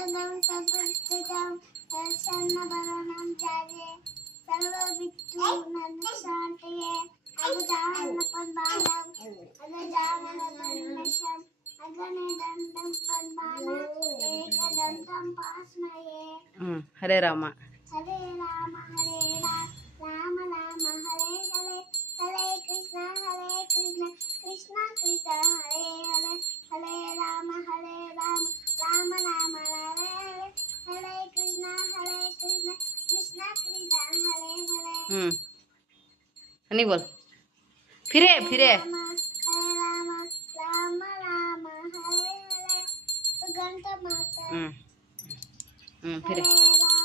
शरणं सततं शरणं जागे सर्व बिट्टू ननशांतये अगजानन पद्मानं अगजानन पद्मशन अगने दंतं पद्माना एकदंतं पास्मये हरे राम हरे राम राम राम हरे हरे हरे कृष्ण कृष्ण कृष्ण हरे हरे हरे राम राम राम हरे हरे हरे कृष्ण कृष्ण कृष्ण हरे हरे नहीं बोल फिरे हरे राम राम राम हरे हरे तो घंटा माता फिरे हरे राम